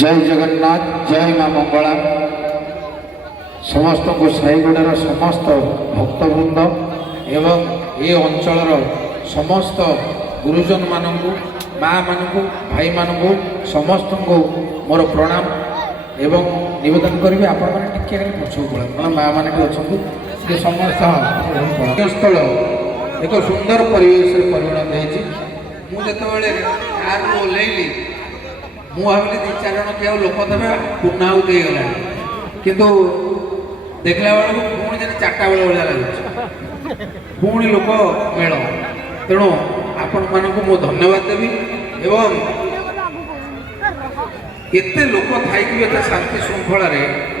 जय जगन्नाथ जय माँ मंगला समस्त को साईगुड़ार समस्त भक्तवृंद एवं ये अंचल समस्त गुरुजन मानू माँ मानू भाई मानू समस्त को मोर प्रणाम एवं निवेदन करी आपण मैंने पछू पड़ा माँ मैंने अच्छा समस्त स्थल एक सुंदर परिवेश परिणत होती कार ओह्लैली मुझे दी चार जन कि लोक देवे पूर्णाहुति गला किंतु देखला बेलू पुणी जब 4टा बेल भाया लगे पुणी लोक मेल तेणु आपण मानक मु धन्यवाद देवी एवं एते लोक थी एते शांति श्रृंखला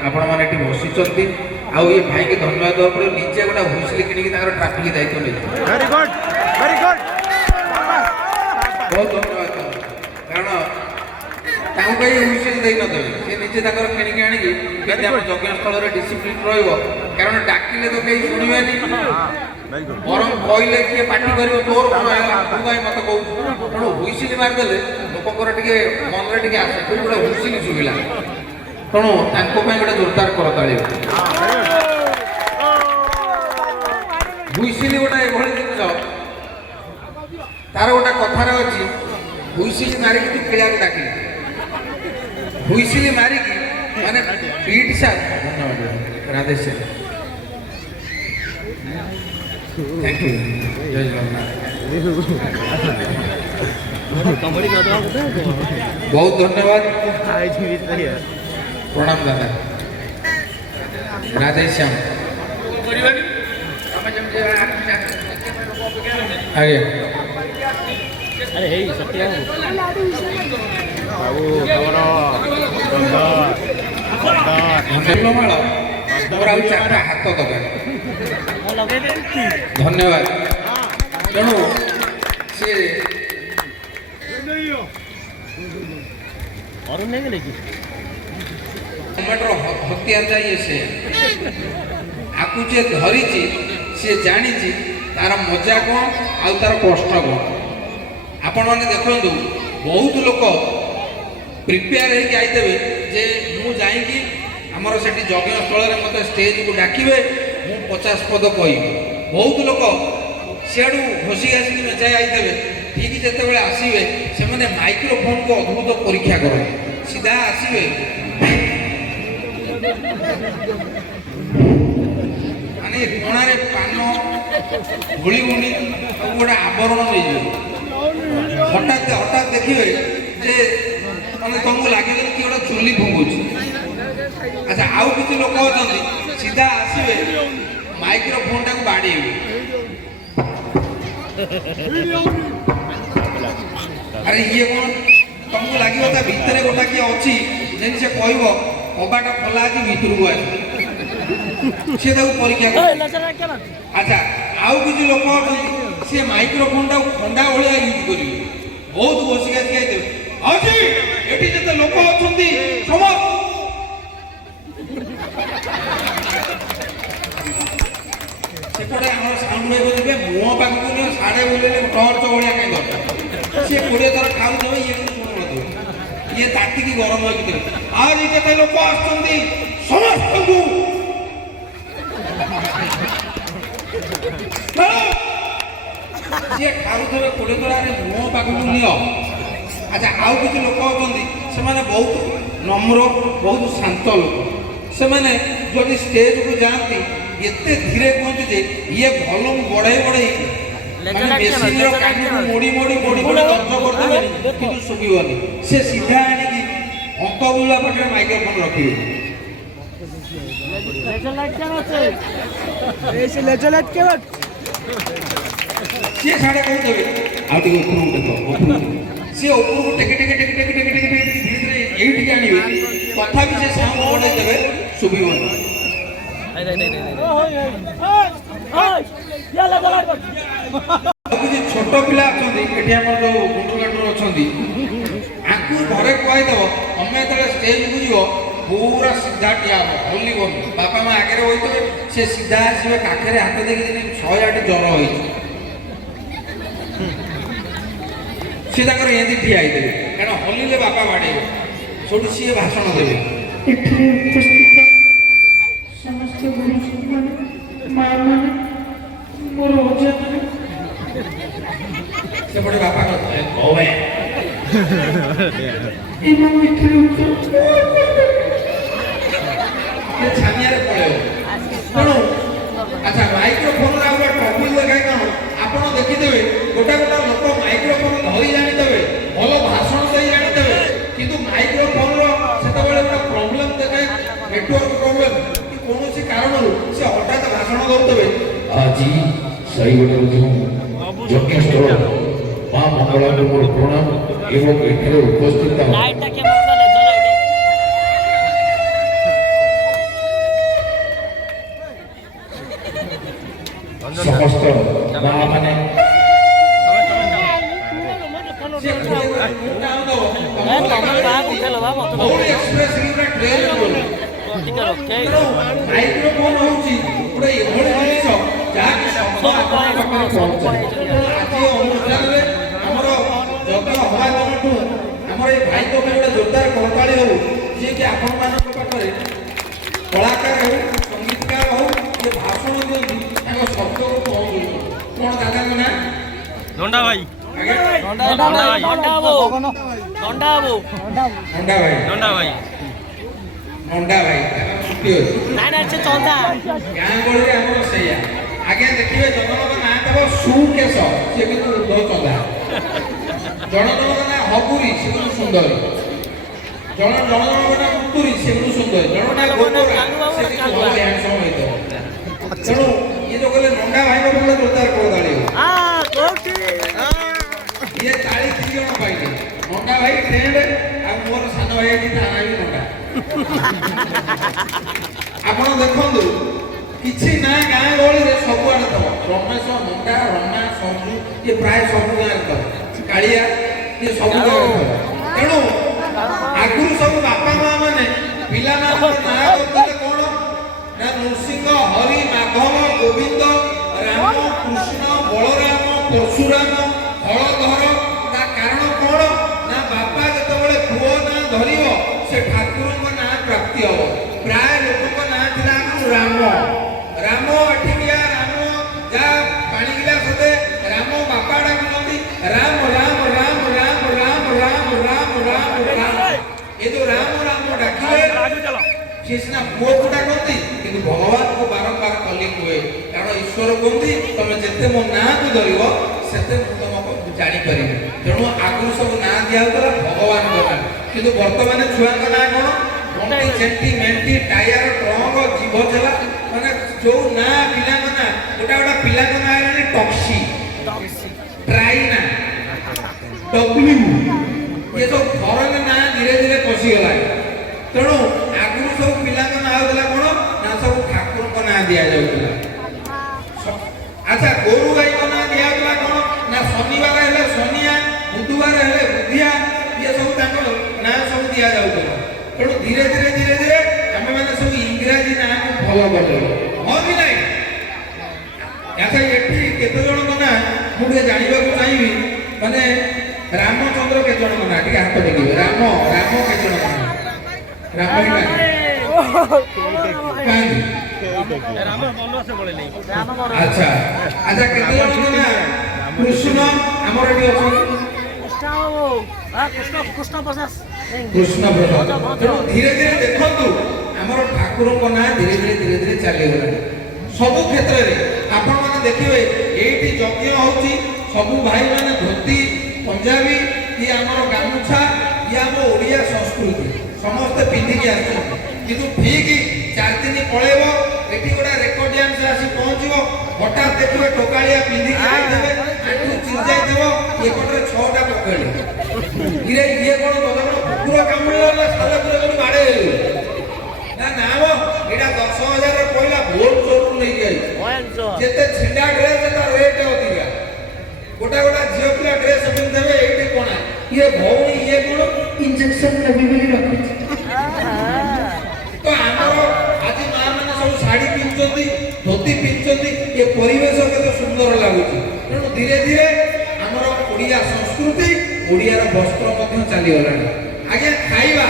आपण मैंने बसी आउ ये भाई के धन्यवाद देवा पड़े निजे गोटे हुइसिल किଣିकी ट्राफिक दायित्व नहीं बहुत धन्यवाद कारण ताकू कहीं हुइसिल दे नदेवे सी निजे किଣିकी आणिकी केते हम यज्ञ स्थल रे डिसिप्लिन रहइबो कारण डाकिले तो कहीं सुनिबेनी बरम कहले किए पार्टी करिवो तोर कोन आला तू काई मत कहू तेणु हुइसिल मार देले लोककर टिके मन रे टिके आसे तू गोटे हुइसिल सुबिला तेणु तांको पय गोटे जोरदार करताळी हुइसिल गोटे एभଳି जिनिस तार गोटे कथार अच्छी हुइसिल मारिक तू खेलिया डाकिले हुइसिल मारिक माने पीठ सा राधे से थैंक यू जय जगन्नाथ बहुत धन्यवाद प्रणाम दादा राधे श्याम आगे अरे हे सत्य बाबू खबर चार हाथ धन्यवाद तेणु सी गवर्नमेंटर हत्यार जाइए से आपको जे धरी सी जानी तार मजा कौन आउ तार कष्ट कौन आपण मैंने देखु बहुत लोक प्रिपेयर होकर आईदेवे जे मु जाइकी आमर से यज्ञ स्थल मत स्टेज को डाकिबे मु 50 पद कहि बहुत लोक सियाड़ू घोषी घासी मेचाई आईदेवे ठीक जिते आसवे से मैंने माइक्रोफोन को अद्भुत परीक्षा कर सीधा आसवे माने कोणारे पान गुड़ी गुणी गोटे आवरण नहीं जाए हठात हठात देखिए जे मैंने तुमको लगे कि गोटे चुली फुंकुच अच्छा आउ किसी लोक अच्छा सीधा आसवे माइक्रोफोन टाक बाड़ी अरे ये कौन तुमको लगे भितर गोटा किए अच्छी जेन से कह कबाट खोला अच्छी भितर को आस सी परीक्षा अच्छा आउ किसी लोक अच्छा सी माइक्रोफोन टाक खंडा भाया यूज कर बहुत बसिक ये जिते लोक अच्छा सेपटे आम साउंड भाई बोले मुह पाखक नहीं साढ़े बोले टर्च भाया कहीं दरकार सी 20 थर खाऊ ये शुणुन ये तातिकी गरम होते आज जिते लोक आसमस्त सी खाऊे 20 थर मुह पाखक नि अच्छा आउ किसी लोक अच्छा से बहुत नम्र बहुत शांत लोक से जदि स्टेज को जाती एते धीरे कहते जे ये भलुम बढ़ाई बढ़ाई मेसीन कान को मोड़ी मोड़ी मोड़ी मोड़ी दर्ज करदे किंतु सुबिवनी से सीधा आनी अंकबुला पाखे माइक्रोफोन रखिए सी साढ़े कह देवे आगे ऊपर देख सी ऊपर टेके टेके टेके टेके टेके टेके धीरे धीरे ये आने कथा भी से साउंड बढ़ाई देवे सुबिवनी छोट पिला अच्छा जो गुंडुगांडुर अच्छा घरे कहदेव तमें जो स्टेज को जीव पूरा सीधा टिया हल्ली बापा माँ आगे होते से सीधा आसवे काखे हाथ देखी 108 ज्वर हो सी ठिया कारण हल्ले बापा बाड़े छोटी सी भाषण देवे ଏଠାରେ ଉପସ୍ଥିତ ସମସ୍ତ ଗୁରୁଜନମାନେ ମାଆମାନେ ମୋର ଅଜାମାନେ ସେପଟେ ବାପା କହେ ଏବଂ ଏଠାରେ ଉପସ୍ଥିତ ଛାନିଆରେ ପଳେଇବ ତେଣୁ ଆଚ୍ଛା ମାଇକ୍ରୋଫୋନରେ ଆଉ ଗୋଟେ ଟପିକ୍ ଲଗାଇ କ'ଣ ଆପଣ ଦେଖିଦେବେ ଗୋଟା ଗୋଟା ଲୋକ ମାଇକ୍ରୋଫୋନ ଧରି ଜାଣିଦେବେ ଭଲ ଭାଷଣ ଦେଇ ଜାଣିଦେବେ କିନ୍ତୁ ମାଇକ୍ରୋଫୋନର ସେତେବେଳେ ଗୋଟେ ପ୍ରୋବ୍ଲେମ୍ ଦେଖାଏ ନେଟୱାର୍କ ପ୍ରୋବ୍ଲେମ୍ କି କୌଣସି କାରଣରୁ ସେ ହଠାତ୍ ଭାଷଣ ଦେଉଥିବେ ଆଜି ସେଇ ଗୋଟେ ଯେଉଁ ଯଜ୍ଞସ୍ଥଳ ମା ମଙ୍ଗଳାଙ୍କୁ ମୋର ପ୍ରଣାମ ଏବଂ ଏଠାରେ ଉପସ୍ଥିତ लाइट के मत ले चलो एडी ସମସ୍ତ ମା ମାନେ ସେ କୋଉଟା ଆଉ ए तमे का उठेलो बा मत ଭଉଣୀ ଏକ୍ସପ୍ରେସ୍ ରେ ଟ୍ରେନ୍ ଟିକେ ରଖେ ମାଇକ୍ରୋଫୋନ ହଉଛି ଗୋଟେ ଏଭଳି ଜିନିଷ ଯାହାକି ଶବ୍ଦ ଆପଣଙ୍କ ପାଖରେ ପହଞ୍ଚାଏ ଆଜି ଅନୁଷ୍ଠାନରେ ଆମର ଯଜ୍ଞ ହବା ଦିନଠୁ ଆମର ଏଇ ଭାଇଙ୍କ ପାଇଁ ଗୋଟେ ଜୋରଦାର କରତାଳି ହଉ ଯିଏକି ଆପଣମାନଙ୍କ ପାଖରେ କଳାକାର ହଉ ସଙ୍ଗୀତକାର ହଉ ଯେ ଭାଷଣ ଦିଅନ୍ତି ତାଙ୍କ ଶବ୍ଦକୁ ପହଞ୍ଚୁଛନ୍ତି କ'ଣ ଦାଦାଙ୍କ ନାଁ ढोंडा भाई ଆଜ୍ଞା ढोंडा भाई ढोंडा वो ढोंडा वो ନଣ୍ଡା ଭାଇ ढोंडा भाई ନଣ୍ଡା ଭାଇ ତାର ଛୁଟି ଅଛି ना ना से चौथा ଗାଁ ଗହଳିରେ ଆମର ସେଇଆ ଆଜ୍ଞା ଦେଖିବେ ଜଣଙ୍କ ନାଁ ଦେବ ସୁକେଶ ସେ କିନ୍ତୁ ଚନ୍ଦା ଜଣଙ୍କ ନାଁ ହବୁରି ସେ କିନ୍ତୁ ସୁନ୍ଦରୀ ଜଣଙ୍କ ନାଁ ମୁତୁରି ସେ କିନ୍ତୁ ସୁନ୍ଦରୀ ଜଣଙ୍କ ନାଁ ଗୋପରା ସେ କିନ୍ତୁ ଭଲ ହ୍ୟାଣ୍ଡସମ୍ ହେଇଥିବ ତେଣୁ ଇଏ ଯୋଉ କହିଲେ ନଣ୍ଡା ଭାଇଙ୍କ ପାଖରେ ଜୋରଦାର କରଦାଳି आ कोठी ଇଏ 43 ଜଣ ପାଇଲେ ନଣ୍ଡା ଭାଇ ଟ୍ରେଣ୍ଡ ଆଉ ମୋର ସାନ ଭାଇ ଅଛି ତା ନାଁ ବି ନଣ୍ଡା ଆପଣ ଦେଖନ୍ତୁ କିଛି ନା ଗାଁ ଗହଳିରେ ସବୁଆଡ଼େ ଥବ ରମେଶ ନଣ୍ଡା ରମା ସଞ୍ଜୁ ଇଏ ପ୍ରାୟ ସବୁ ଗାଁରେ ଥବ କାଳିଆ ଇଏ ସବୁ ଗାଁରେ ଥବ ତେଣୁ ଆଗରୁ ସବୁ ବାପା ମା ମାନେ ପିଲାମାନଙ୍କ ନାଁ କରୁଥିଲେ କ'ଣ ନା ନୃସିଂହ ହରି ମାଧବ ଗୋବିନ୍ଦ ରାମ କୃଷ୍ଣ ବଳରାମ ପରଶୁରାମ ହଳଧର ତା କାରଣ କ'ଣ ନା ବାପା ଯେତେବେଳେ ପୁଅ ନାଁ ଧରିବ ସେ ଠାକୁରଙ୍କ ନାଁ ପ୍ରାପ୍ତି ହବ ପ୍ରାୟ ଲୋକଙ୍କ ନାଁ ଥିଲା ଆଗରୁ ରାମ ରାମ ଏଠିକିଆ ରାମ ଯାହା ପାଣି ଗିଲାସରେ ରାମ ବାପା ଡାକୁଛନ୍ତି ରାମ ରାମ ରାମ ରାମ ରାମ ରାମ ରାମ ରାମ ରାମ ଏ ଯୋଉ ରାମ ରାମ ଡାକିଲେ ସେ ସିନା ପୁଅକୁ ଡାକନ୍ତି କିନ୍ତୁ ଭଗବାନଙ୍କୁ ବାରମ୍ବାର କଲିଙ୍ଗ ହୁଏ କାରଣ ଈଶ୍ୱର କୁହନ୍ତି ତମେ ଯେତେ ମୋ ନାଁକୁ ଧରିବ ସେତେ ମୁଁ ତମକୁ ଜାଣିପାରିବି ତେଣୁ ଆଗରୁ ସବୁ ନାଁ ଦିଆହେଉଥିଲା ଭଗବାନଙ୍କ ନାଁ କିନ୍ତୁ ବର୍ତ୍ତମାନ ଛୁଆଙ୍କ ନାଁ କ'ଣ ମଣ୍ଟି ଚେଣ୍ଟି ମେଣ୍ଟି ଟାୟାର ଟ୍ରଙ୍କ ଜୀବ ଚଲା ମାନେ ଯୋଉ ନାଁ ପିଲାଙ୍କ ନାଁ ଗୋଟା ଗୋଟା ପିଲାଙ୍କ ନାଁ ହେଲାଣି ଟକ୍ସି ଟ୍ରାଇନା ଡବ୍ଲ୍ୟୁ ଇଏ ସବୁ ଫରେନ୍ ନାଁ ଧୀରେ ଧୀରେ ପଶିଗଲାଣି ତେଣୁ ଆଗରୁ ସବୁ ପିଲାଙ୍କ ନାଁ ହେଉଥିଲା କ'ଣ ନା ସବୁ ଠାକୁରଙ୍କ ନାଁ ଦିଆଯାଉଥିଲା ଆଚ୍ଛା ଗୋରୁ ଗାଈଙ୍କ ନାଁ ଦିଆଯାଉଥିଲା କ'ଣ ନା ଶନିବାର ହେଲେ ଶନିଆ ବୁଧବାର ହେଲେ ବୁଧିଆ ଇଏ ସବୁ ତାଙ୍କର ନାଁ ସବୁ ଦିଆଯାଉଥିଲା ତେଣୁ ଧୀରେ ଧୀରେ ଧୀରେ ଧୀରେ ଆମେମାନେ ସବୁ ଇଂରାଜୀ ନାଁକୁ ଭଲ କରିଦେଲୁ ହଁ କି ନାହିଁ ଆଚ୍ଛା ଏଠି କେତେ ଜଣଙ୍କ ନାଁ ମୁଁ ଟିକେ ଜାଣିବାକୁ ଚାହିଁବି ମାନେ ରାମଚନ୍ଦ୍ର କେତେ ଜଣଙ୍କ ନାଁ ଟିକେ ହାତ ଦେଖିବେ ରାମ ରାମ କେତେ ଜଣଙ୍କ ନାଁ ରାମ କାହିଁକି राम बोलो से बोले नहीं ଆଚ୍ଛା ଆଚ୍ଛା କେତେ ଜଣଙ୍କ ନାଁ କୃଷ୍ଣ ଆମର ଏଠି ଅଛନ୍ତି कृष्ण वो कृष्ण कृष्ण प्रसाद କୃଷ୍ଣ ପ୍ରସାଦ ତେଣୁ ଧୀରେ ଧୀରେ ଦେଖନ୍ତୁ ଆମର ଠାକୁରଙ୍କ ନାଁ ଧୀରେ ଧୀରେ ଧୀରେ ଧୀରେ ଚାଲିଗଲାଣି ସବୁ କ୍ଷେତ୍ରରେ ଆପଣମାନେ ଦେଖିବେ ଏଇଠି ଯଜ୍ଞ ହେଉଛି ସବୁ ଭାଇମାନେ ଧୋତି ପଞ୍ଜାବୀ ଇଏ ଆମର ଗାମୁଛା ଇଏ ଆମ ଓଡ଼ିଆ ସଂସ୍କୃତି ସମସ୍ତେ ପିନ୍ଧିକି ଆସୁଛନ୍ତି କିନ୍ତୁ ଠିକ୍ 4 ଦିନ ପଳେଇବ ଏଠି ଗୋଟେ ରେକର୍ଡ ଡ୍ୟାନ୍ସ ଆସି ପହଞ୍ଚିବ ହଠାତ୍ ଦେଖିବେ ଟୋକାଳିଆ ପିନ୍ଧିକି ଆସିଥିବେ ଆଣ୍ଠୁ ଚିଞ୍ଚାଇଥିବ ଏପଟରେ 6ଟା ପକେଇଲେ ଇଏ କ'ଣ କୁକୁର କାମୁଡ଼ିଲା ନା ସାଲେପୁର ଜଣେ ବାଡ଼େଇ ନା ନା ମ ଏଇଟା 10,000ରେ ପଇଲା ଭୋଟ ଚୋରରୁ ନେଇକି ଆଇଛି ଯେତେ ଛିଣ୍ଡା ଡ୍ରେସ୍ ତା ରେଟ୍ ଅଧିକା ଗୋଟା ଗୋଟା ଝିଅ ପିଲା ଡ୍ରେସ୍ ପିନ୍ଧିଦେବେ ଏଇଠି କ'ଣ ଇଏ ଭଉଣୀ ଇଏ କ'ଣ ଇଞ୍ଜେକ୍ସନ ନେବି ବୋଲି ରଖୁଛି ତ ଆମର ଆଜି ମା ମାନେ ସବୁ ଶାଢ଼ୀ ପିନ୍ଧୁଛନ୍ତି ଧୋତି ପିନ୍ଧୁଛନ୍ତି ଏ ପରିବେଶ କେତେ ସୁନ୍ଦର ଲାଗୁଛି ତେଣୁ ଧୀରେ ଧୀରେ ଆମର ଓଡ଼ିଆ ସଂସ୍କୃତି ଓଡ଼ିଆର ବସ୍ତ୍ର ମଧ୍ୟ ଚାଲିଗଲାଣି ଆଜ୍ଞା ଖାଇବା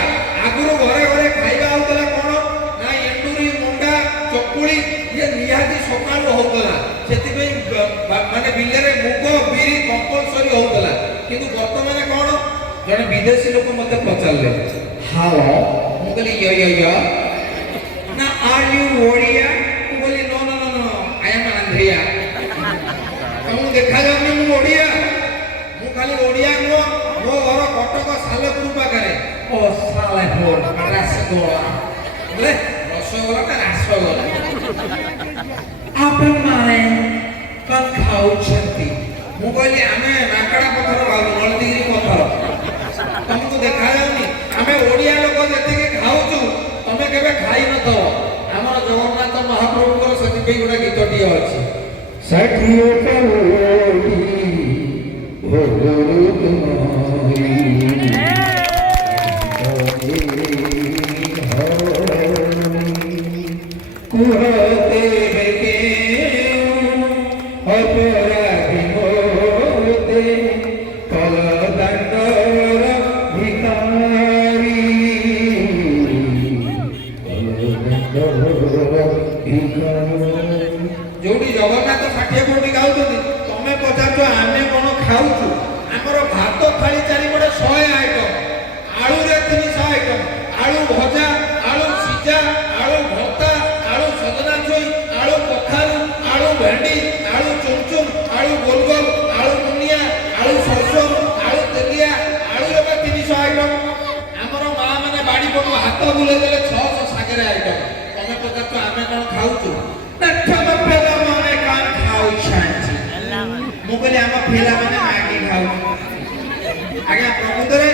କିନ୍ତୁ ବର୍ତ୍ତମାନ କ'ଣ ଜଣେ ବିଦେଶୀ ଲୋକ ମୋତେ ପଚାରିଲେ ହାଓ ମୁଁ କହିଲି ୟ ନା ଆର୍ ୟୁ ଓଡ଼ିଆ ମୁଁ କହିଲି no no no no I am ଆନ୍ଧ୍ରିଆ ତମକୁ ଦେଖାଯାଉନି ମୁଁ ଓଡ଼ିଆ ମୁଁ ଖାଲି ଓଡ଼ିଆ ନୁହଁ ମୋ ଘର କଟକ ସାଲେପୁର ପାଖରେ ଓ ସାଲେପୁର ରସଗୋଲା ବୋଲେ ରସଗୋଲା ନା ରାସଗୋଲା ଆପଣମାନେ କ'ଣ ଖାଉଛନ୍ତି ମୁଁ କହିଲି ଆମେ ମାଙ୍କଡ଼ା ପଥର ଖାଉଛୁ ନଳଦିଗିରି ପଥର ତମକୁ ଦେଖାଯାଉନି ଆମେ ଓଡ଼ିଆ ଲୋକ ଯେତିକି ଖାଉଛୁ ତମେ କେବେ ଖାଇନଥିବ ଆମର ଜଗନ୍ନାଥ ମହାପ୍ରଭୁଙ୍କର ସେଥିପାଇଁ ଗୋଟେ ଗୀତଟିଏ ଅଛି ଷାଠିଏ କରୋଡ଼ି ଭୋଗରୁ ତୁମରି କୁହତେ ଅପରାଧୀ ମୋତେ କଲଦଣ୍ଡର ଭିକାରୀ ଯୋଉଠି ଜଗନ୍ନାଥ 60 କୋଟି ଗାଉଛନ୍ତି ତମେ ପଚାରୁଛ ଆମେ କ'ଣ ଖାଉଛୁ ଆମର ଭାତ ଥାଳି ଚାରିପଟେ 100 ଆଇଟମ ଆଳୁରେ 300 ଆଇଟମ ଆଳୁ ଭଜା ଆଳୁ ସିଝା ଆଳୁ ଭର୍ତ୍ତା ଆଳୁ ସଜନା ଛୁଇଁ ଆଳୁ କଖାରୁ ଆଳୁ ଭେଣ୍ଡି ଆଳୁ ଚୁନଚୁନ ଆଳୁ ଗୋଲଗୋଲ ଆଳୁ ମୁନିଆ ଆଳୁ ସରସୋ ଆଳୁ ତେଲିଆ ଆଳୁରେ 300 ଆଇଟମ ଆମର ମା ମାନେ ବାଡ଼ି ପଟୁ ହାତ ବୁଲେଇ ଦେଲେ 600 ଶାଗରେ ଆଇଟମ ତମେ ପଚାରୁଛ ଆମେ କ'ଣ ଖାଉଛୁ ପିଲାମାନେ କ'ଣ ଖାଉଛନ୍ତି ମୁଁ କହିଲି ଆମ ପିଲାମାନେ ମ୍ୟାଗି ଖାଉଛୁ ଆଜ୍ଞା ପ୍ରକୃତରେ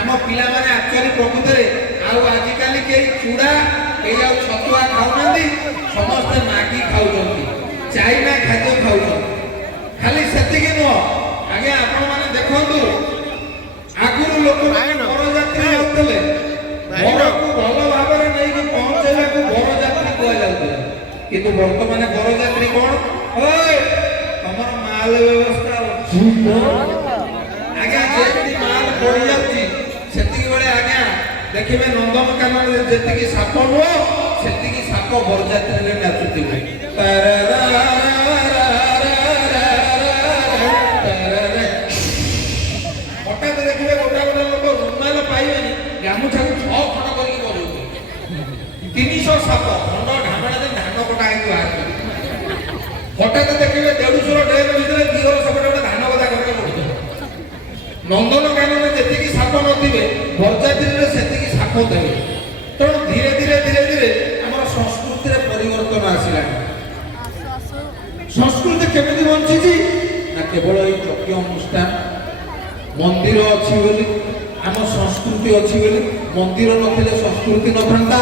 ଆମ ପିଲାମାନେ ଆକ୍ଚୁଆଲି ପ୍ରକୃତରେ ଆଉ ଆଜିକାଲି କେହି ଚୁଡ଼ା କେହି ଆଉ ଛତୁଆ ଖାଉନାହାନ୍ତି ସମସ୍ତେ ମ୍ୟାଗି ଖାଉଛନ୍ତି ଚାଇନା ଖାଦ୍ୟ ଖାଉଛନ୍ତି ଖାଲି ସେତିକି ନୁହଁ ଆଜ୍ଞା ଆପଣମାନେ ଦେଖନ୍ତୁ ଆଗରୁ ଲୋକମାନେ ବରଯାତ୍ରୀ ଯାଉଥିଲେ ଘରକୁ ଭଲ ଭାବରେ ନେଇକି ପହଞ୍ଚେଇବାକୁ ବରଯାତ୍ରୀ କୁହାଯାଉଥିଲା କିନ୍ତୁ ବର୍ତ୍ତମାନ ବରଯାତ୍ରୀ କ'ଣ ତମର ମାଲ ବ୍ୟବସ୍ଥା ଅଛି ଆଜ୍ଞା ଯେତିକି ମାଲ ପଡ଼ିଯାଉଛି ସେତିକି ବେଳେ ଆଜ୍ଞା ଦେଖିବେ ନନ୍ଦନକାନନରେ ଯେତିକି ସାପ ନୁହଁ ସେତିକି ସାପ ବରଯାତ୍ରୀରେ ନାଚୁଥିବେ ହଠାତ୍ ଦେଖିବେ ଗୋଟା ଲୋକ ରୁମାଲ ପାଇବେନି ଗାମୁଛାକୁ 6 ଖଣ୍ଡ କରିକି ବଜଉଥିବେ 300 ସାପ ଖଣ୍ଡ ଢାମଣାରେ ଧାନ କଟା ହେଇକି ବାହାର କରିବେ ହଠାତ୍ ଦେଖିବେ 150 ଡ୍ରେନ୍ ଭିତରେ 2 ଘର ସେପଟେ ଗୋଟେ ଧାନ ଗଦା କରିକି ପଡ଼ିଥିବ ନନ୍ଦନକାନନରେ ଯେତିକି ସାପ ନଥିବେ ବରଯାତ୍ରୀରେ ସେତିକି ସାପ ଦେବେ ତେଣୁ ଧୀରେ ଧୀରେ ଆମର ସଂସ୍କୃତିରେ ପରିବର୍ତ୍ତନ ଆସିଲାଣି ସଂସ୍କୃତି କେମିତି ବଞ୍ଚିଛି ନା କେବଳ ଏଇ ଯଜ୍ଞ ଅନୁଷ୍ଠାନ ମନ୍ଦିର ଅଛି ବୋଲି ଆମ ସଂସ୍କୃତି ଅଛି ବୋଲି ମନ୍ଦିର ନଥିଲେ ସଂସ୍କୃତି ନଥାନ୍ତା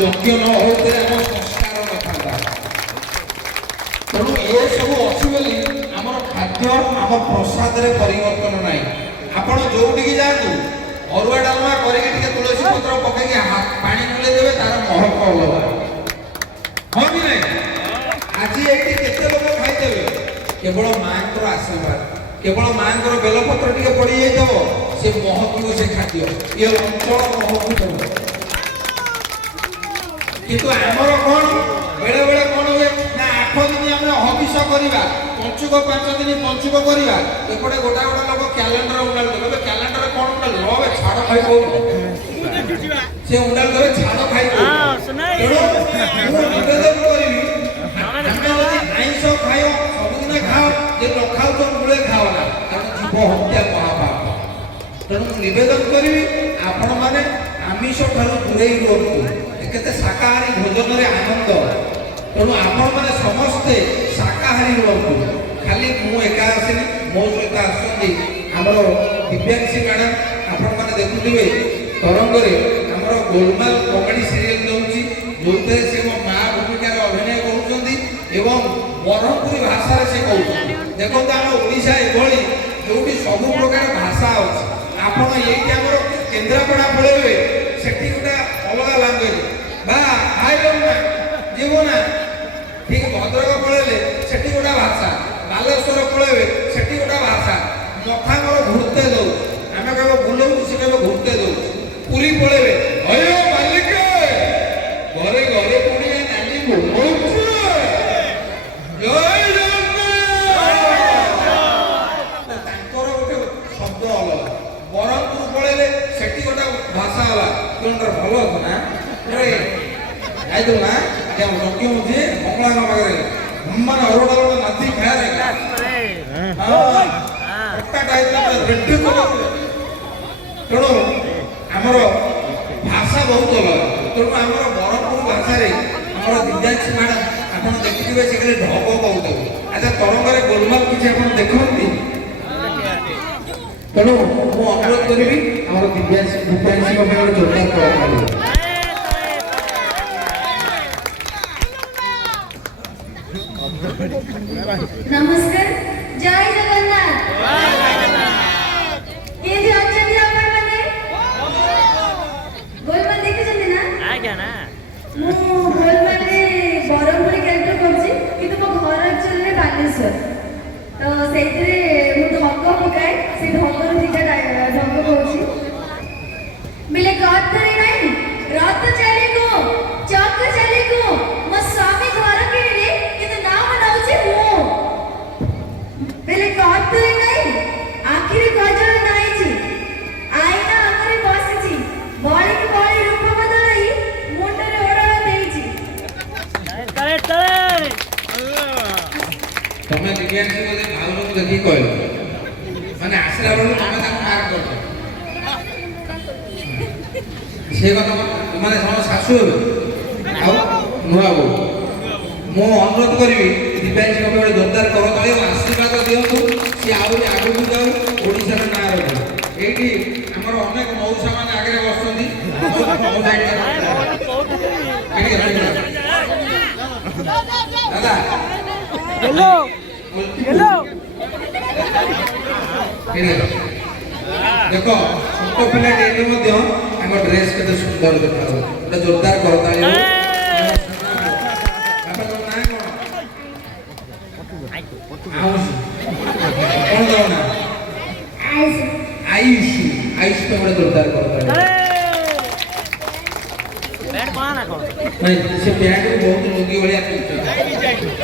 ଯଜ୍ଞ ନ ହେଉଥିଲେ ଆମ ସଂସ୍କାର ନଥାନ୍ତା ତେଣୁ ଏସବୁ ଅଛି ବୋଲି ଆମର ଖାଦ୍ୟ ଆମ ପ୍ରସାଦରେ ପରିବର୍ତ୍ତନ ନାହିଁ ଆପଣ ଯୋଉଠିକି ଯାଆନ୍ତୁ ଅରୁଆ ଡାଲମା କରିକି ଟିକେ ତୁଳସୀ ପତ୍ର ପକେଇକି ପାଣି ବୁଲେଇ ଦେବେ ତାର ମହକ ଅଲଗା ହଁ କି ନାହିଁ ଆଜି ଏଠି କେତେ ଲୋକ ଖାଇଦେବେ କେବଳ ମାଙ୍କର ଆଶୀର୍ବାଦ କେବଳ ମାଙ୍କର ବେଲପତ୍ର ଟିକେ ପଡ଼ିଯାଇଥିବ ସେ ମହକିବ ସେ ଖାଦ୍ୟ ଏ ଅଞ୍ଚଳ ମହକୁଥିବ କିନ୍ତୁ ଆମର କ'ଣ ବେଳେବେଳେ କ'ଣ ହୁଏ ନା 8 ଦିନ ଆମେ ହବିଷ କରିବା ପଞ୍ଚୁକ 5 ଦିନ ପଞ୍ଚୁକ କରିବା ଏପଟେ ଗୋଟା ଲୋକ କ୍ୟାଲେଣ୍ଡର ଉଣ୍ଡାଳି ଦେବେ କ୍ୟାଲେଣ୍ଡରରେ କ'ଣ ଉଣ୍ଡାଳି ଦେବେ ଛାଡ଼ ଖାଇ ସେ ଉଣ୍ଡାଳି ଦେବେ ଛାଡ଼ ଖାଇ ତେଣୁ ମୁଁ ନିବେଦନ କରିବି ଆମେ ଯଦି ଆଇଁଷ ଖାଅ ସବୁଦିନ ଖାଅ ଯେ ନ ଖାଉଛ ମୂଳେ ଖାଅ ନା କାରଣ ଜୀବ ହତ୍ୟା ମହାପାପ ତେଣୁ ମୁଁ ନିବେଦନ କରିବି ଆପଣମାନେ ଆମିଷ ଠାରୁ ଦୂରେଇ ରୁହନ୍ତୁ କେତେ ଶାକାହାରୀ ଭୋଜନରେ ଆନନ୍ଦ ତେଣୁ ଆପଣମାନେ ସମସ୍ତେ ଶାକାହାରୀ ରୁହନ୍ତୁ ଖାଲି ମୁଁ ଏକା ଆସିନି ମୋ ସହିତ ଆସୁଛନ୍ତି ଆମର ଦିବ୍ୟାଂଶୀ ମ୍ୟାଡ଼ାମ ଆପଣମାନେ ଦେଖୁଥିବେ ତରଙ୍ଗରେ ଆମର ଗୋଲମାଲ କମେଡି ସିରିଏଲ ଦେଉଛି ଯେଉଁଥିରେ ସେ ମୋ ମା ଭୂମିକାରେ ଅଭିନୟ କରୁଛନ୍ତି ଏବଂ ବ୍ରହ୍ମପୁରୀ ଭାଷାରେ ସେ କହୁଛନ୍ତି ଦେଖନ୍ତୁ ଆମ ଓଡ଼ିଶା ଏଭଳି ଯେଉଁଠି ସବୁ ପ୍ରକାର ଭାଷା ଅଛି ଆପଣ ଏଇଠି ଆମର କେନ୍ଦ୍ରାପଡ଼ା ପଳେଇବେ ସେଠି ଗୋଟେ ଅଲଗା ଲାଙ୍ଗୁଏଜ ବା ଖାଇବ ନା ଯିବ ନା ଠିକ ଭଦ୍ରକ ପଳେଇଲେ ସେଠି ଗୋଟେ ଭାଷା ବାଲେଶ୍ୱର ପଳେଇବେ ସେଠି ଗୋଟେ ଭାଷା ମଥା ଆମର ଘୁରତେ ଦଉ ଆମେ କେବେ ବୁଲଉଛୁ ସେ କେବେ ଘୁରତେ ଦଉ ପୁରୀ ପଳେଇବେ ଅୟ ମାଲିକ ଘରେ ଘରେ ପୁଣିଆ ନାଲି ବୁଲଉଛୁ ଜୟ ଜଗନ୍ନାଥ ଭାଷା ହେଲା ତୁମର ଭଲ ଅଛି ନା ଯାଇଥିଲୁ ନା ଯଜ୍ଞ ହଉଛି ମଙ୍ଗଳାଙ୍କ ପାଖରେ ମାନେ ଅରୁଣ ନାଚି ଖାଇବା ତେଣୁ ଆମର ଭାଷା ବହୁତ ଅଲଗା ତେଣୁ ଆମର ବରହମପୁର ଭାଷାରେ ଆମର ଦିବ୍ୟାଂଶୀ ମ୍ୟାଡ଼ାମ ଆପଣ ଦେଖିଥିବେ ସେ ଖାଲି ଢଗ କହୁଥିବେ ଆଚ୍ଛା ତରଙ୍ଗରେ ଗୋଲମାଲ କିଛି ଆପଣ ଦେଖନ୍ତି ତେଣୁ ମୁଁ ଅନୁରୋଧ କରିବି ଆମର ଦିବ୍ୟାଂଶୀଙ୍କ ପାଇଁ ଗୋଟେ ଜୋରଦାର କରାଯାଏ नमस्कार जय जगन्नाथ केजी अछंती आपण माने गोलमाल देखिछन्ती ना आज्ञा ना मु गोलमाल रे बरमपुर कैरेक्टर करछि किंतु मो घर एक्चुअली रे बालेश्वर तो सेइतरे मु ढग पकाए से ढगर दिटा ढग कहछि मिले गत धरी नाही रथ चले को चक चले को मो स्वामी घर किरे किंतु नाम नाउछि मु बेले गत धरी नाही आखिर गजल नाही छी आईना हमरे बसिछि बळी के बळी रूप बदलाई मुंडरे ओडा देइछि करे करे ତମେ ଦିବ୍ୟାଂଶୀ ବୋଧେ ଭାଉଜଙ୍କୁ ଦେଖିକି କହିଲ ମାନେ ଆସିଲା ବେଳକୁ ତମେ ତାଙ୍କୁ ମାର୍କ କରୁଛ ସେ କଥା ମାନେ ତମ ଶାଶୁ ହେବେ ଆଉ ନୂଆ ବୋଉ ମୁଁ ଅନୁରୋଧ କରିବି ଦିବ୍ୟାଂଶୀଙ୍କ ପାଇଁ ଗୋଟେ ଜୋରଦାର କରତାଳି ଓ ଆଶୀର୍ବାଦ ଦିଅନ୍ତୁ ସିଏ ଆହୁରି ଆଗକୁ ଯାଉ ଓଡ଼ିଶାର ନାଁ ରଖୁ ଏଇଠି ଆମର ଅନେକ ମଉସା ମାନେ ଆଗରେ ବସୁଛନ୍ତି ଦାଦା हेलो हेलो ଦେଖ ଛୋଟ ପିଲାଟେ ହେଲେ ମଧ୍ୟ ତାଙ୍କ ଡ୍ରେସ୍ କେତେ ସୁନ୍ଦର ଦେଖାଯାଉଛି ଗୋଟେ ଜୋରଦାର କରତାଳି ହଉ। ବାପାଙ୍କ ନାଁ କ'ଣ? ଆୟୁଷ କ'ଣ ତମ ନାଁ? ଆୟୁଷ ଆୟୁଷ ପାଇଁ ଗୋଟେ ଜୋରଦାର କରତାଳି बैट कौन ना कौन ନାଇଁ ସେ ପ୍ୟାଣ୍ଟକୁ ବହୁତ ଲୁଙ୍ଗି ଭଳିଆ ପିନ୍ଧୁଛନ୍ତି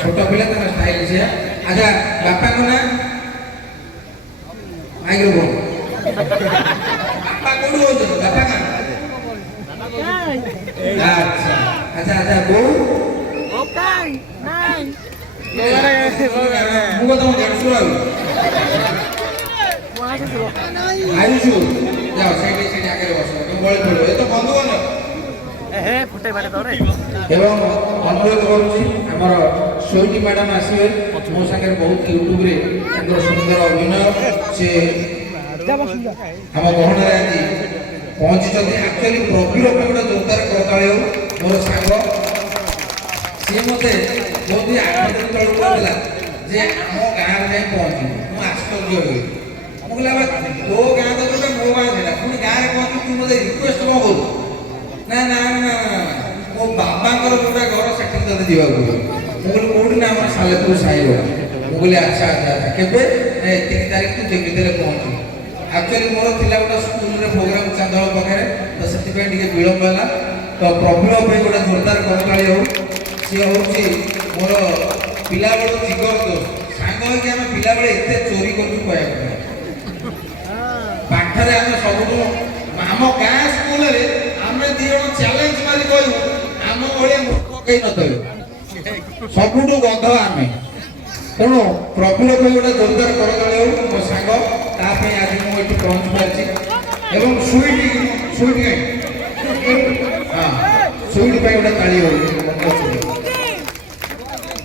ଛୋଟ ପିଲା ତାଙ୍କ ଷ୍ଟାଇଲ ସେୟା ଆଚ୍ଛା ବାପାଙ୍କ ନାଁ ମାଇକ୍ରୋ ଫୋନ୍ ବାପା କୋଉଠି ରହୁଛନ୍ତି ବାପା ନା ଆଚ୍ଛା ଆଚ୍ଛା ଆଚ୍ଛା ବୋଉ ओके नहीं ମୁଁ କଥା ମୁଁ ଜାଣିଛୁ ଆଉ ଆୟୁଷ ଯାଅ ସେଇଠି ସେଇଠି ଆଗରେ ବସ ତମେ ବଳି ପଡ଼ିବ ଏ ତ ବନ୍ଧୁ ବନ ए फुटे बाटे तो रे ଏବଂ ଅନୁରୋଧ କରୁଛି ଆମର ସୋଇଟି ମ୍ୟାଡ଼ାମ ଆସିବେ ମୋ ସାଙ୍ଗରେ ବହୁତ ୟୁଟ୍ୟୁବରେ ତାଙ୍କର ସୁନ୍ଦର ଅଭିନୟ ସେ ଆମ ଗହଣରେ ଆଜି ପହଞ୍ଚିଛନ୍ତି ଆକ୍ଚୁଆଲି ପ୍ରବୀର ପାଇଁ ଗୋଟେ ଜୋରଦାର କରତାଳି ହଉ ମୋର ସାଙ୍ଗ ସିଏ ମୋତେ ବହୁତ 8 ଦିନ ତଳକୁ କହିଥିଲା ଯେ ଆମ ଗାଁରେ ଯାଇ ପହଞ୍ଚିବୁ ମୁଁ ଆଶ୍ଚର୍ଯ୍ୟ ହେଲି ମୁଁ କହିଲି ଆବେ ତୋ ଗାଁ ତ ଯୋଉଟା ମୋ ଗାଁ ସେଇଟା ପୁଣି ଗାଁରେ ପହଞ୍ଚି ତୁ ମୋତେ ରିକ୍ୱେଷ୍ଟ କ'ଣ କରୁ ନା ନା ନା ମୋ ବାବାଙ୍କର ଯୋଉଟା ଘର ସେଠିକି ତତେ ଯିବାକୁ ପଡ଼ିବ ମୁଁ କହିଲି କୋଉଠି ନା ଆମର ସାଲେପୁର ସାହିର ମୁଁ କହିଲି ଆଚ୍ଛା ଆଚ୍ଛା ଆଚ୍ଛା କେବେ ନା ଏତିକି ତାରିଖ ତୁ ଯେମିତି ହେଲେ ପହଞ୍ଚିବୁ ଆକ୍ଚୁଆଲି ମୋର ଥିଲା ଗୋଟେ ସ୍କୁଲରେ ପ୍ରୋଗ୍ରାମ ଚାନ୍ଦଳ ପାଖରେ ତ ସେଥିପାଇଁ ଟିକେ ବିଳମ୍ବ ହେଲା ତ ପ୍ରବୀଣ ପାଇଁ ଗୋଟେ ଜୋରଦାର କରତାଳି ହଉ ସିଏ ହେଉଛି ମୋର ପିଲାବେଳ ଜିଗର ଦୋସ୍ତ ସାଙ୍ଗ ହେଇକି ଆମେ ପିଲାବେଳେ ଏତେ ଚୋରି କରୁଛୁ କହିବାକୁ ନାହିଁ ପାଠରେ ଆମେ ସବୁଠୁ ଆମ ଗାଁ ସ୍କୁଲରେ ଆମେ ଦି ଜଣ ଚ୍ୟାଲେଞ୍ଜ ମାରି କହିବୁ ଆମ ଭଳିଆ ମୂର୍ଖ କେହି ନଥିବେ ସବୁଠୁ ଗଧ ଆମେ ତେଣୁ ପ୍ରବୀଣ ପାଇଁ ଗୋଟେ ଜୋରଦାର କରତାଳି ହଉ ମୋ ସାଙ୍ଗ ତା ପାଇଁ ଆଜି ମୁଁ ଏଠି ପହଞ୍ଚି ପାରିଛି ଏବଂ ସୁଇଟ୍ କାହିଁ ହଁ ସୁଇଟ୍ ପାଇଁ ଗୋଟେ ତାଳି ହଉ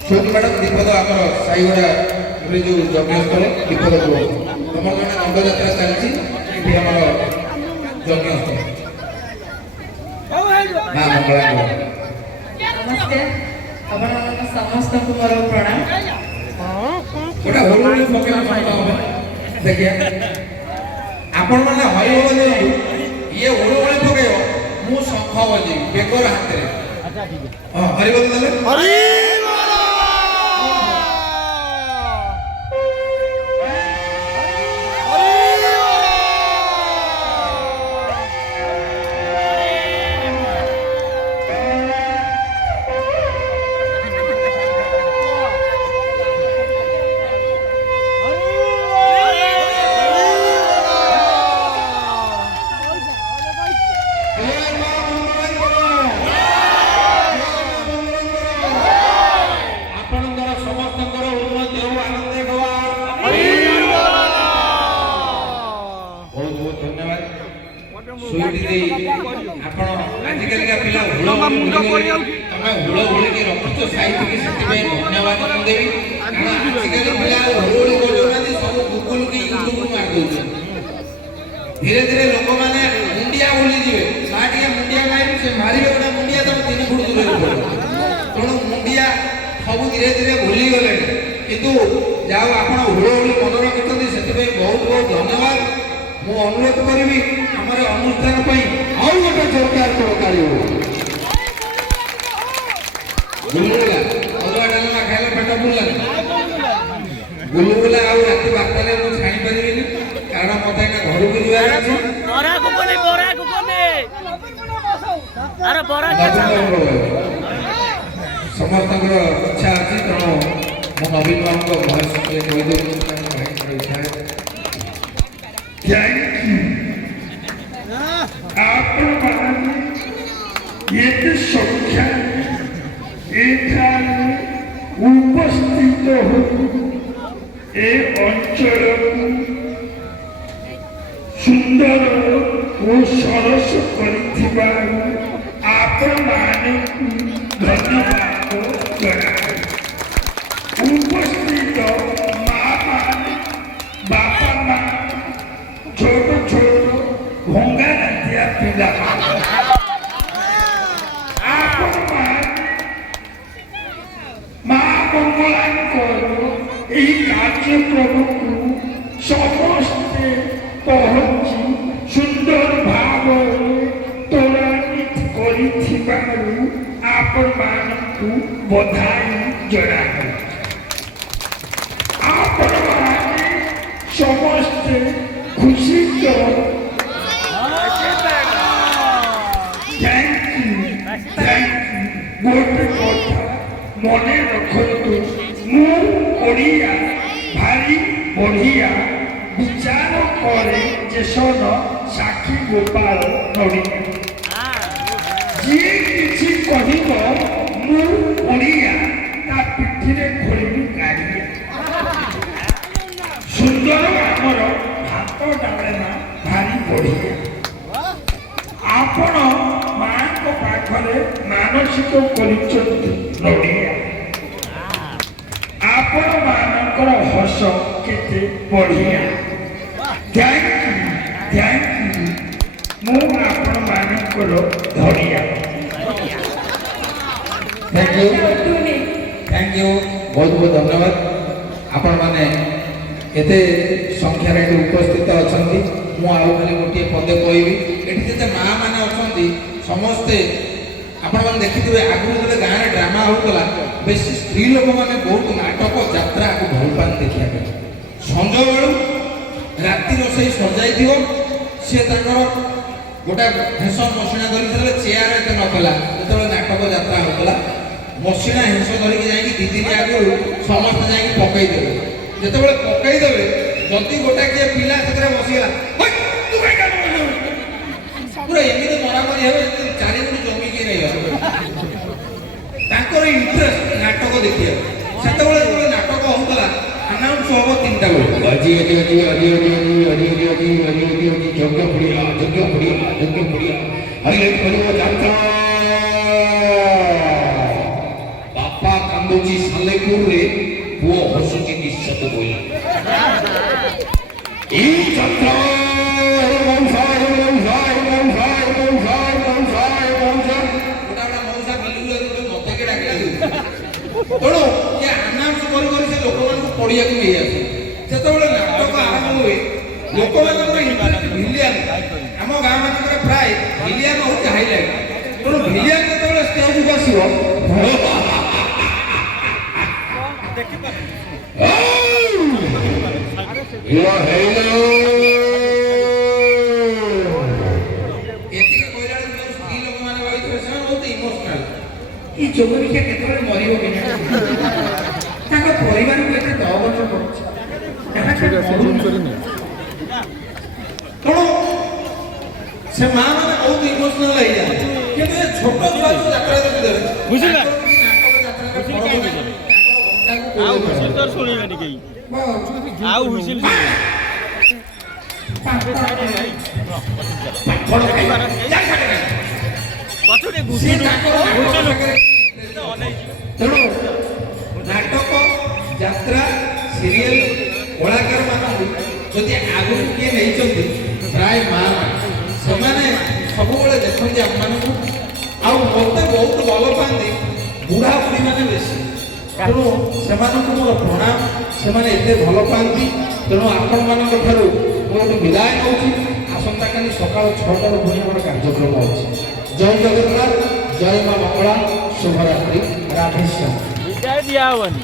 ସୁଇଟ୍ ମ୍ୟାଡ଼ାମ ଦୀପଦ ଆମର ସାଇଗଡ଼ାରେ ଯେଉଁ ଯଜ୍ଞସ୍ଥଳ ଦୀପଦ କୁହ ତମର ଜଣେ ଦଣ୍ଡଯାତ୍ରା ଚାଲିଛି ଏଠି ଆମର ଯଜ୍ଞସ୍ଥଳ ମା ମଙ୍ଗଳାଙ୍କ ନମସ୍କାର ଆପଣ ସମସ୍ତଙ୍କୁ ମୋର ପ୍ରଣାମ ଗୋଟା ହୋଲି ପକେଇବା ସମସ୍ତ হবে ଦେଖିଆ ଆପଣ ମାନେ ହରିବୋଲ ଦିଅନ୍ତୁ ଇଏ ହୋଲି ପକେଇବ ମୁଁ ଶଙ୍ଖ ବଜେଇବି ବେକର ହାତରେ ହଁ ହରିବୋଲ ଦେଲେ ସୁଇଟି ଦେଇ ଆପଣ ଆଜିକାଲିକା ପିଲା ହୁଳହୁଳି ଭୁଲିଗଲେ ତମେ ହୁଳହୁଳିକି ରଖୁଛ ସାଇତିକି ସେଥିପାଇଁ ଧନ୍ୟବାଦ ମୁଁ ଦେବି କାରଣ ଆଜିକାଲି ପିଲା ହୁଳହୁଳି କରୁନାହାନ୍ତି ସବୁ ଗୁଗୁଲ କି ୟୁଟ୍ୟୁବରୁ ମାରିଦେଉଛନ୍ତି ଧୀରେ ଧୀରେ ଲୋକମାନେ ମୁଣ୍ଡିଆ ଭୁଲିଯିବେ ମା ଟିକେ ମୁଣ୍ଡିଆ ମାରିବି ସେ ମାରିବେ ଗୋଟେ ମୁଣ୍ଡିଆ ତମେ 3 ଫୁଟ ଦୂରରେ ପଡ଼ିବ ତେଣୁ ମୁଣ୍ଡିଆ ସବୁ ଧୀରେ ଧୀରେ ଭୁଲିଗଲେଣି କିନ୍ତୁ ଯାହା ଆପଣ ହୁଳହୁଳି ମନେ ରଖିଛନ୍ତି ସେଥିପାଇଁ ବହୁତ ବହୁତ ଧନ୍ୟବାଦ ମୁଁ ଅନୁରୋଧ କରିବି ଆମର ଅନୁଷ୍ଠାନ ପାଇଁ ଆଉ ଗୋଟେ ସରକାର ସରକାରୀ ଗୁଲୁଗୁଲା ଅରୁଆ ଡାଲମା ଖାଇଲେ ପେଟ ପୁରିଲାନି ଗୁଲୁଗୁଲା ଆଉ ରାତି 12ଟାରେ ମୁଁ ଛାଣି ପାରିବିନି କାରଣ ମୋତେ ଏକା ଘରକୁ ଯିବାର ଅଛି ବରା କୁକୁନି ଆରେ ବରା ସମସ୍ତଙ୍କର ଇଚ୍ଛା ଅଛି ତେଣୁ ମୁଁ ନବୀନ ବାବୁଙ୍କ ଭଏସ୍ ଟିକେ କହିଦେଉଛି ଭାଇଙ୍କର ଇଚ୍ଛା ଆପଣମାନେ ଏତେ ସଂଖ୍ୟାରେ ଏଠାରେ ଉପସ୍ଥିତ ହୋଇ ଏ ଅଞ୍ଚଳକୁ ସୁନ୍ଦର ଓ ସରସ କରିଥିବାରୁ ଆପଣମାନଙ୍କୁ ଧନ୍ୟବାଦ ଜଣାଏ ଉପସ୍ଥିତ ମା ମାନେ ବାପା ମା ଛୋଟ ଛୋଟ ଭଙ୍ଗା ରାତିଆ ପିଲା ଆପଣମାନେ ମା ମଙ୍ଗଳାଙ୍କର ଏହି କାର୍ଯ୍ୟକ୍ରମକୁ ସମସ୍ତେ ପହଞ୍ଚି ସୁନ୍ଦର ଭାବରେ ତ୍ୱରାନ୍ୱିତ କରିଥିବାରୁ ଆପଣମାନଙ୍କୁ ବଧାଇ ଜଣାଏ ଆପଣମାନେ ସମସ୍ତେ ଖୁସି ତ ଗୋଟେ କଥା ମନେ ରଖନ୍ତୁ ମୁଁ ଓଡ଼ିଆ ଭାରି ବଢ଼ିଆ ବିଚାର କରେ ଯେସନ ସାକ୍ଷୀ ଗୋପାଳ ନଡ଼ିଆ ଯିଏ କିଛି କହିବ ମୁଁ ଓଡ଼ିଆ ତା ପିଠିରେ ଖୋଳିବି ଗାଡ଼ିଆ ସୁନ୍ଦର ଆମର ଭାତ ଡାଲମା ଭାରି ବଢ଼ିଆ ଆପଣ ମାଙ୍କ ପାଖରେ ମାନସିକ କରିଛନ୍ତି ନଡ଼ିଆ ଆପଣ ମାନଙ୍କର ହସ କେତେ ବଢ଼ିଆ ଥ୍ୟାଙ୍କ ମୁଁ ଆପଣ ମାନଙ୍କର ଧଡ଼ିଆ थैंक यू बहुत बहुत धन्यवाद आपण मैंने एते संख्यार ये उपस्थित अच्छा मुझे खाली गोटे पदे कहबी ये जिते माँ मैंने अच्छा समस्ते आपण मैंने देखिए आगु जो गाँव में ड्रामा होता बेस स्त्री लोक मैंने बहुत नाटक यात्रा को भल पान देखा संज बेलू राति रोषे सजाई सी गोटे हेस मशिणा धरी चेयर एत नकला जो नाटक यात्रा होता मशिणा हेस धरिकी जाकि 2 दिन आगु समस्त जा पकईदेवे जिते पकईदेवे जदि गोटा किए पिला से बसीगला पूरा एमती मरामरी हे 4 गुण जमिकी नहीं इंटरेस्ट नाटक देखिए से नाटक होता अनाउंस हम 3टा बेलू अजी अजी अजी अजी अजी अजी अजी अजी अजी अजी अजी अजी जग्ग पुड़िया अरे करियो जाता बापा कांदुची सालेपुर रे पुओ हसुची निश्चित बोली ई जाता मौसा मौसा मिलू मत के डाकिला तेणु ये अनाउंस कर से लोक मान पड़िया नहीं आसे जो नाटक आरंभ हुए लोक मान इंटरेस्ट भिलियन आम गाँव मान प्राय भिलियन हूँ हाईलाइट तेणु भिलियन जो स्टेज को आसो चौबीसिया के मर कि परिवार को एत 10 वर्ष तेणु से माँ मैंने बहुत इमोशनल हो जाए कि छोट छुआ जो यात्रा देखिदेवे बुझिला नाटक हुइसिल तो सुनिबेनी केही आउ हुइसिल ପାମ୍ପଡ଼ ଖାଇବା ଯାଇ ସାଡ଼େ ନାହିଁ। ପଛରେ ସିଏ ତାଙ୍କର ନାଟକ ସାଙ୍ଗରେ ତେଣୁ ନାଟକ ଯାତ୍ରା ସିରିଏଲ କଳାକାରମାନଙ୍କୁ ଯଦି ଆଗକୁ କିଏ ନେଇଛନ୍ତି ପ୍ରାୟ ମା' ସେମାନେ ସବୁବେଳେ ଦେଖନ୍ତି ଆମମାନଙ୍କୁ ଆଉ ମୋତେ ବହୁତ ଭଲ ପାଆନ୍ତି ବୁଢ଼ାବୁଢ଼ୀମାନେ ବେଶୀ। ତେଣୁ ସେମାନଙ୍କୁ ମୋର ପ୍ରଣାମ, ସେମାନେ ଏତେ ଭଲ ପାଆନ୍ତି। ତେଣୁ ଆପଣମାନଙ୍କ ଠାରୁ ମୁଁ ଗୋଟେ ବିଦାୟ ନେଉଛି। ଆସନ୍ତାକାଲି ସକାଳ 6ଟାରୁ ପୁଣି ଆମର କାର୍ଯ୍ୟକ୍ରମ ଅଛି। ଜୟ ଜଗନ୍ନାଥ, ଜୟ ମା ମଙ୍ଗଳା, ଶୁଭରାତ୍ରି, ରାଧେଶ୍ୟାମ। ବିଦାୟ ଦିଆ ହବନି।